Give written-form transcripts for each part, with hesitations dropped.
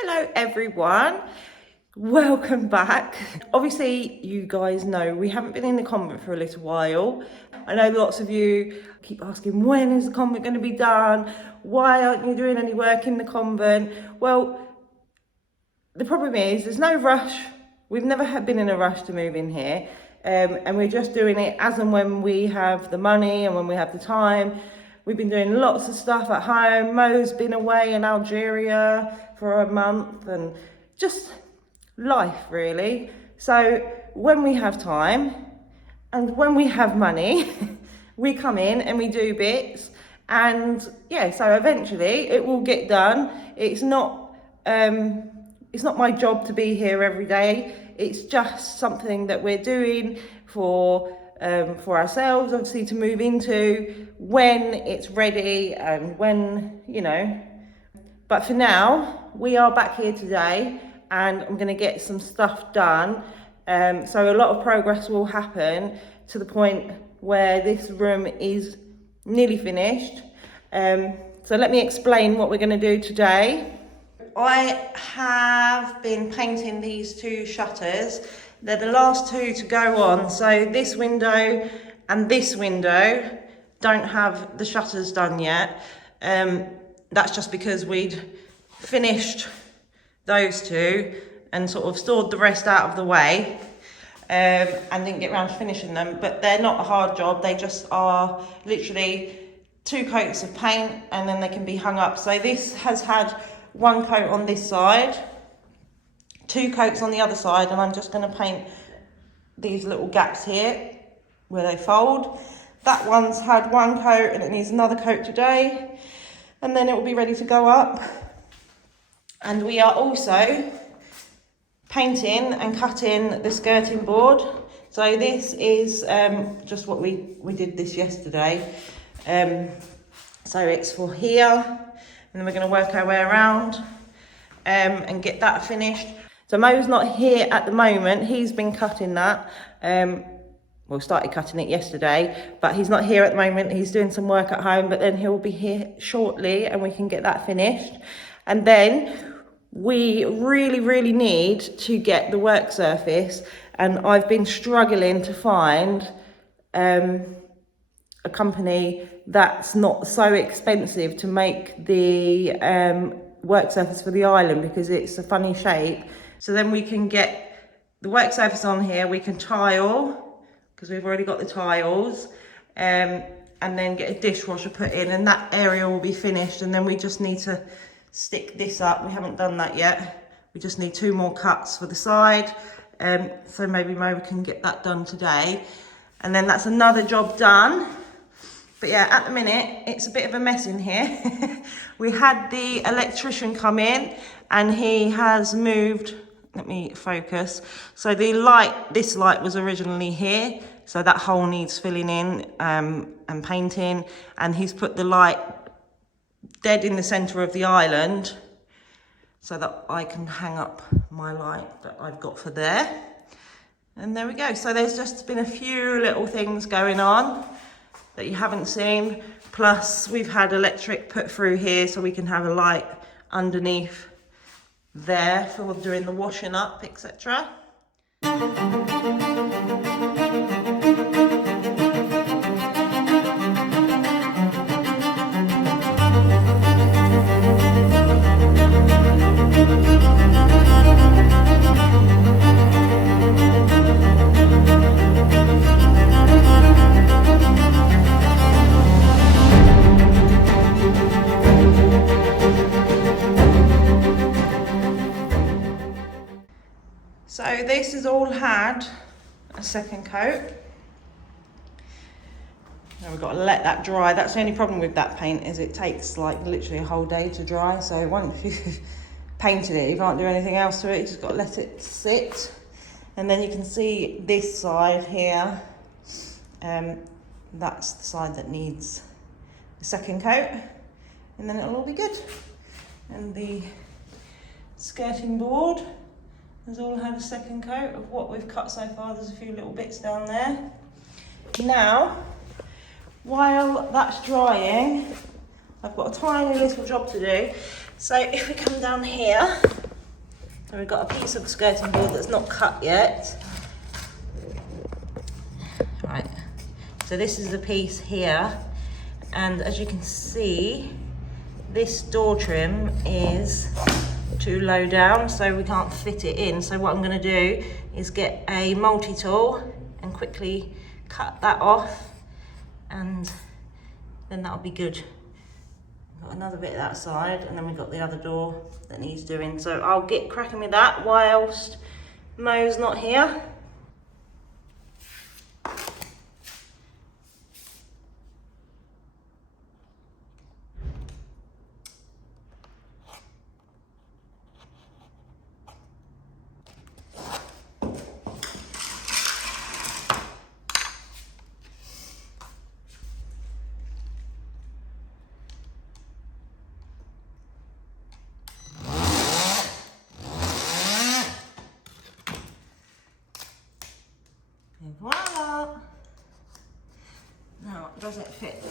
Hello everyone, welcome back. Obviously you guys know we haven't been in the convent for a little while. I know lots of you keep asking, when is the convent going to be done? Why aren't you doing any work in the convent? Well, the problem is there's no rush. We've never been in a rush to move in here, and we're just doing it as and when we have the money and when we have the time. We've been doing lots of stuff at home. Mo's been away in Algeria for a month and just life really. So when we have time and when we have money, we come in and we do bits, and yeah, so eventually it will get done. It's not my job to be here every day. It's just something that we're doing for ourselves, obviously, to move into when it's ready and when, you know. But for now, we are back here today and I'm going to get some stuff done. So a lot of progress will happen to the point where this room is nearly finished. So let me explain what we're going to do today. I have been painting these two shutters. They're the last two to go on. So this window and this window don't have the shutters done yet. That's just because we'd finished those two and sort of stored the rest out of the way, and didn't get around to finishing them. But they're not a hard job. They just are literally 2 coats of paint and then they can be hung up. So this has had 1 coat on this side, 2 coats on the other side, and I'm just going to paint these little gaps here where they fold. That one's had 1 coat and it needs another coat today, and then it will be ready to go up. And we are also painting and cutting the skirting board. So this is just what we did this yesterday. So it's for here, and then we're going to work our way around and get that finished. So Mo's not here at the moment. He's been cutting that. Well, started cutting it yesterday, but he's not here at the moment. He's doing some work at home, but then he'll be here shortly and we can get that finished. And then we really need to get the work surface, and I've been struggling to find a company that's not so expensive to make the work surface for the island, because it's a funny shape. So then we can get the work surface on here, we can tile, because we've already got the tiles, and then get a dishwasher put in, and that area will be finished. And then we just need to stick this up. We haven't done that yet. We just need 2 more cuts for the side. So maybe Mo can get that done today. And then that's another job done. But yeah, at the minute, it's a bit of a mess in here. We had the electrician come in and he has moved, let me focus. So the light, this light was originally here. So that hole needs filling in and painting. And he's put the light dead in the center of the island so that I can hang up my light that I've got for there. And there we go. So there's just been a few little things going on that you haven't seen. Plus we've had electric put through here so we can have a light underneath there for doing the washing up, etc. So this has all had a second coat. Now we've got to let that dry. That's the only problem with that paint, is it takes like literally a whole day to dry. So once you've painted it, you can't do anything else to it. You just got to let it sit. And then you can see this side here. That's the side that needs the second coat. And then it'll all be good. And the skirting board has all had a second coat of what we've cut so far. There's a few little bits down there. Now, while that's drying, I've got a tiny little job to do. So if we come down here, So we've got a piece of skirting board that's not cut yet. Right, so this is the piece here, and as you can see, this door trim is too low down, so we can't fit it in. So what I'm going to do is get a multi-tool and quickly cut that off, and then that'll be good. Got another bit that side, and then we've got the other door that needs doing. So I'll get cracking with that whilst Mo's not here. And voila! Now, does it fit?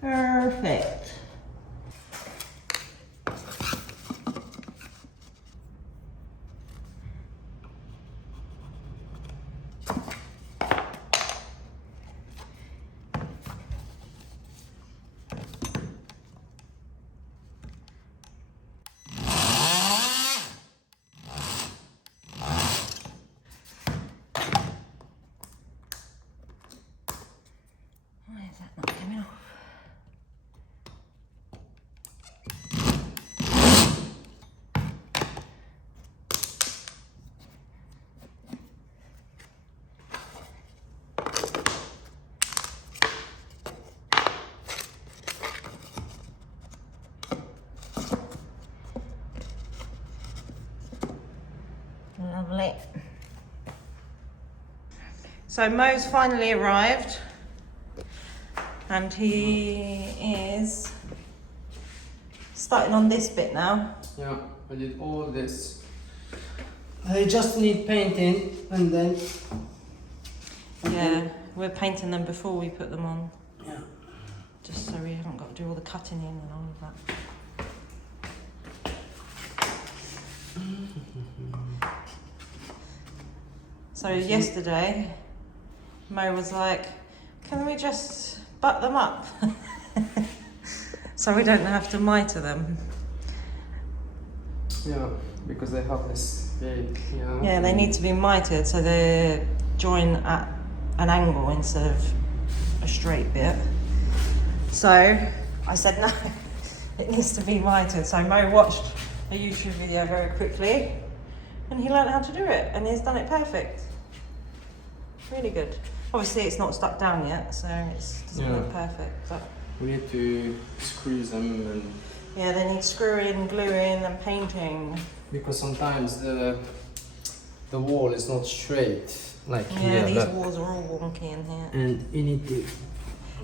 Perfect. Why is that not coming off? Lovely. So Mo's finally arrived, and he is starting on this bit now. Yeah, I did all this. I just need painting and then... Yeah, we're painting them before we put them on, Yeah. just so we haven't got to do all the cutting in and all of that. So yesterday, Mo was like, can we just butt them up? So we don't have to mitre them. Yeah, because they have this big, Yeah, they need to be mitred so they join at an angle instead of a straight bit. So I said no, it needs to be mitred. So Mo watched a YouTube video very quickly and he learned how to do it, and he's done it perfect. Really good. Obviously it's not stuck down yet, so it doesn't look perfect, but we need to squeeze them, and yeah, they need screwing, gluing and painting. because sometimes the wall is not straight, like Yeah, here. these that- walls are all wonky in here. And you need to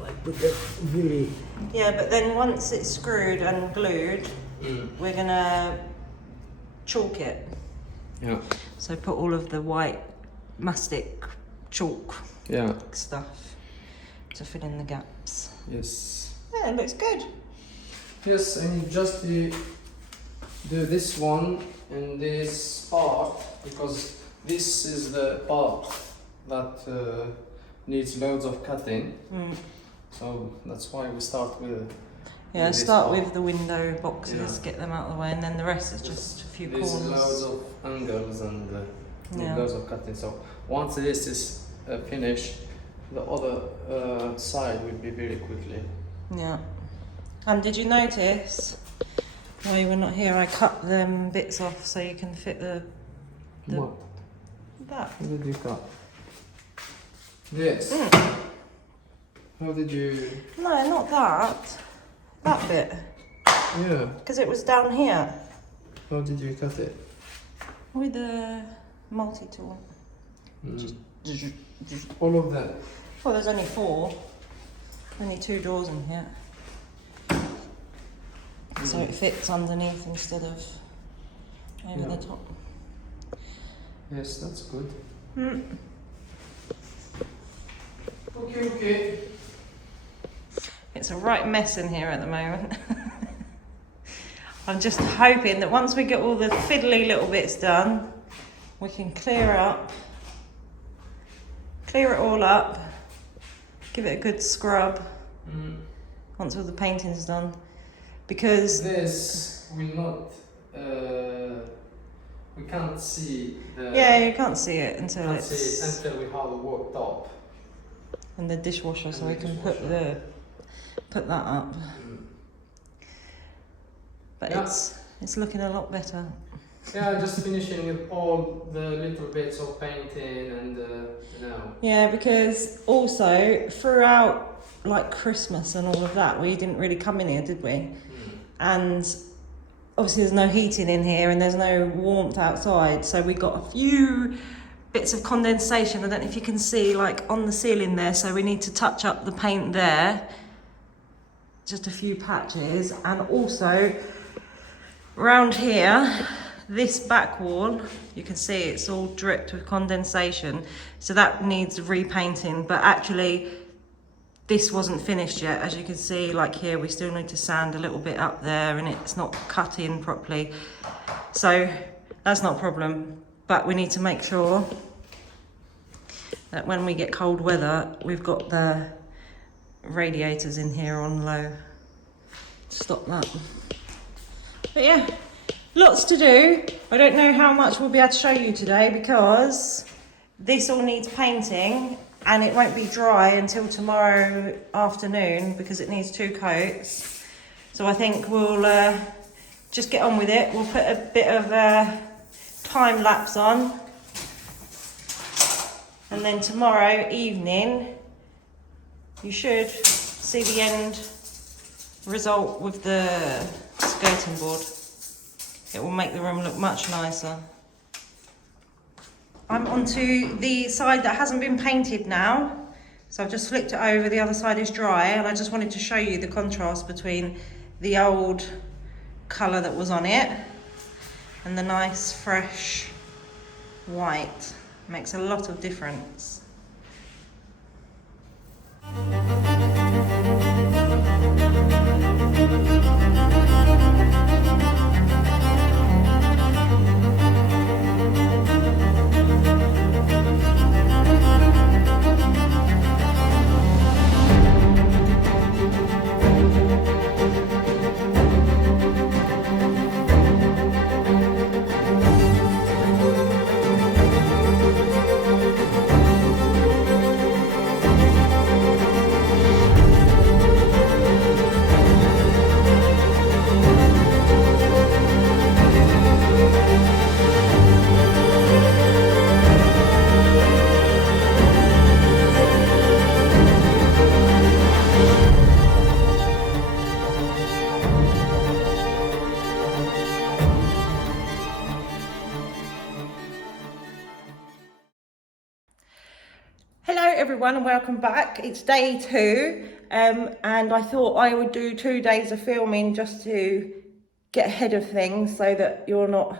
like put that really... Yeah, but then once it's screwed and glued, we're gonna chalk it. Yeah. So put all of the white mastic chalk Yeah. stuff to fill in the gaps. Yes. Yeah, it looks good. Yes, and just to do this one and this part, because this is the part that needs loads of cutting. So that's why we start with. Yeah, this start part. with the window boxes, Yeah. get them out of the way, and then the rest is just a few There's corners. loads of angles and Yeah. loads of cutting. So once this is finished, the other side will be very quickly. Yeah. And did you notice while you were not here, I cut them bits off so you can fit the What? that. How did you cut? Yes. How did you? No, not that. That bit. Yeah. Because it was down here How did you cut it? with the multi-tool. All of that. Well, there's only 4. Only 2 doors in here. So it fits underneath instead of over Yeah. the top. Yes, that's good. Okay, okay. It's a right mess in here at the moment. I'm just hoping that once we get all the fiddly little bits done, we can clear it all up, give it a good scrub once all the painting's done, because this will not, we can't see the... Yeah, you can't see it until we have it worked up. And the dishwasher, so we can put that up. But yeah. it's looking a lot better. Yeah, just finishing with all the little bits of painting and you know. Yeah, because also throughout like Christmas and all of that, we didn't really come in here, did we? And obviously there's no heating in here and there's no warmth outside, so we got a few bits of condensation. I don't know if you can see, like on the ceiling there, so we need to touch up the paint there, just a few patches. And also around here, this back wall, you can see it's all dripped with condensation, so that needs repainting. But actually this wasn't finished yet, as you can see. Like here, we still need to sand a little bit up there and it's not cut in properly, so that's not a problem. But we need to make sure that when we get cold weather, we've got the radiators in here on low to stop that. But yeah, lots to do. I don't know how much we'll be able to show you today, because this all needs painting and it won't be dry until tomorrow afternoon because it needs 2 coats. So I think we'll just get on with it. We'll put a bit of time lapse on, and then tomorrow evening you should see the end result with the skirting board. It will make the room look much nicer. I'm onto the side that hasn't been painted now, so I've just flipped it over. The other side is dry, and I just wanted to show you the contrast between the old colour that was on it and the nice fresh white. Makes a lot of difference. Hello everyone and welcome back. It's day 2 and I thought I would do 2 days of filming just to get ahead of things so that you're not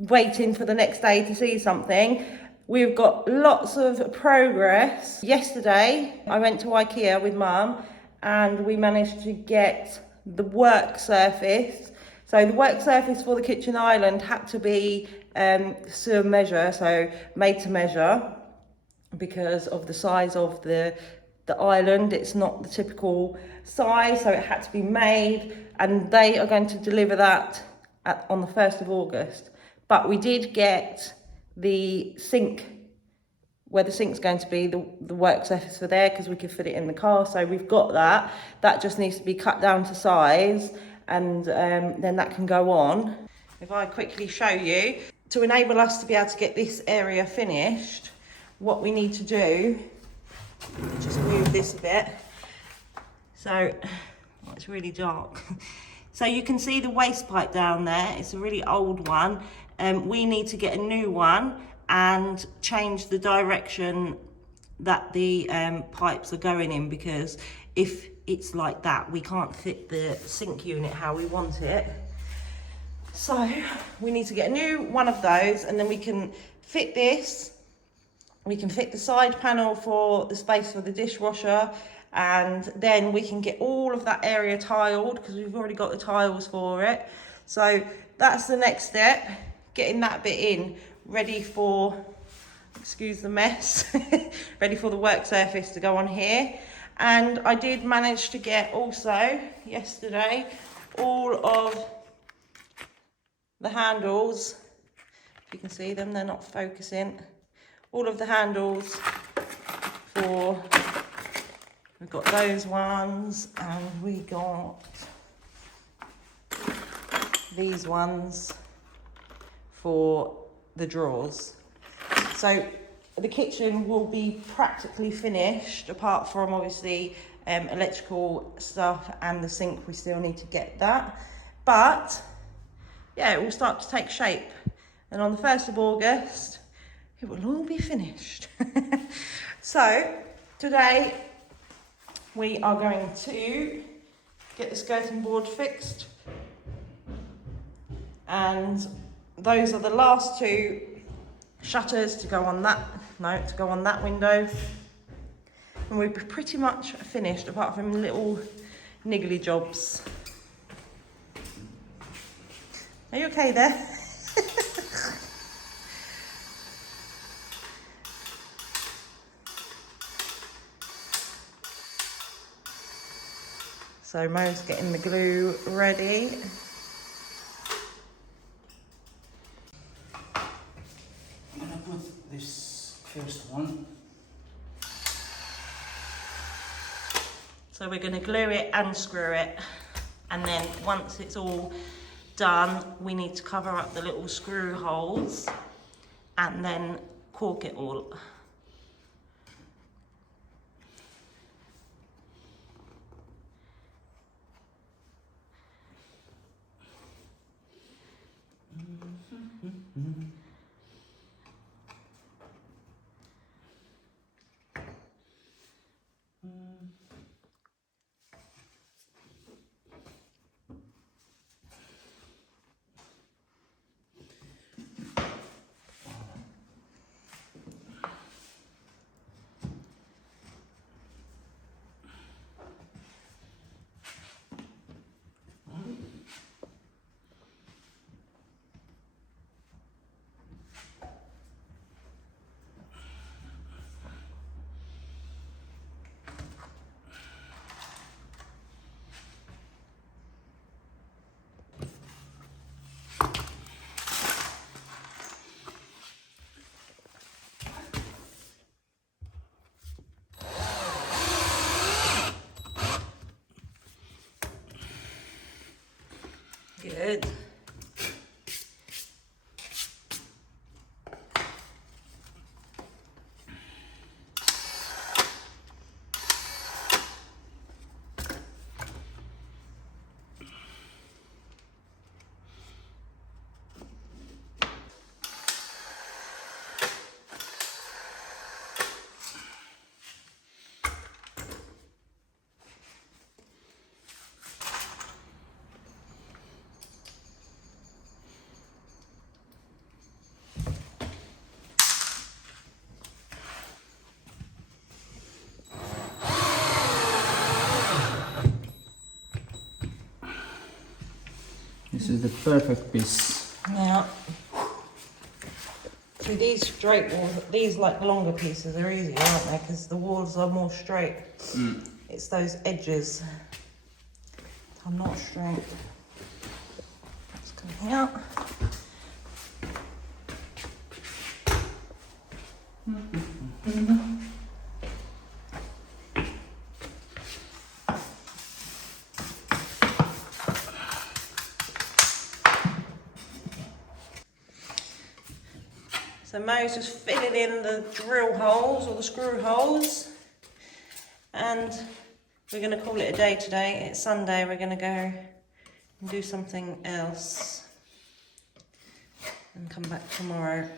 waiting for the next day to see something. We've got lots of progress. Yesterday I went to IKEA with Mum and we managed to get the work surface. So the work surface for the kitchen island had to be sur measure, so made to measure, because of the size of the island. It's not the typical size, so it had to be made, and they are going to deliver that on the 1st of August. But we did get the sink, where the sink's going to be, the work surface for there, because we could fit it in the car, so we've got that. That just needs to be cut down to size, and then that can go on. If I quickly show you, to enable us to be able to get this area finished, what we need to do, just move this a bit, so it's really dark. So you can see the waste pipe down there, it's a really old one. We need to get a new one and change the direction that the pipes are going in, because if it's like that, we can't fit the sink unit how we want it. So we need to get a new one of those, and then we can fit this. We can fit the side panel for the space for the dishwasher, and then we can get all of that area tiled, because we've already got the tiles for it. So that's the next step, getting that bit in, ready for, excuse the mess, ready for the work surface to go on here. And I did manage to get also yesterday all of the handles, if you can see them, they're not focusing, all of the handles for, we've got those ones and we got these ones for the drawers. So the kitchen will be practically finished, apart from obviously electrical stuff and the sink, we still need to get that. But yeah, it will start to take shape. And on the 1st of August, it will all be finished. So today we are going to get the skirting board fixed. And those are the last 2 shutters to go on that, to go on that window. And we're pretty much finished, apart from little niggly jobs. Are you okay there? So Mo's getting the glue ready. I'm gonna put this first one. So we're going to glue it and screw it, and then once it's all done, we need to cover up the little screw holes and then cork it all. Good. This is the perfect piece. Now, see these straight walls, these like longer pieces are easier, aren't they? Because the walls are more straight. It's those edges are not straight. Let's come here. So Mo's just filling in the drill holes or the screw holes, and we're going to call it a day today. It's Sunday, we're going to go and do something else and come back tomorrow.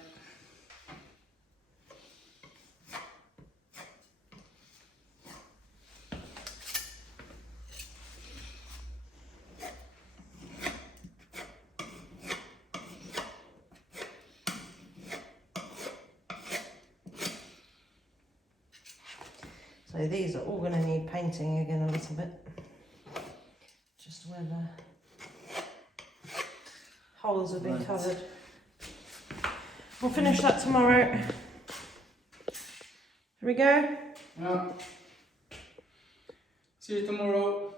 So these are all going to need painting again a little bit, just where the Holes have been Right. covered. We'll finish that tomorrow. Here we go. Yeah. See you tomorrow.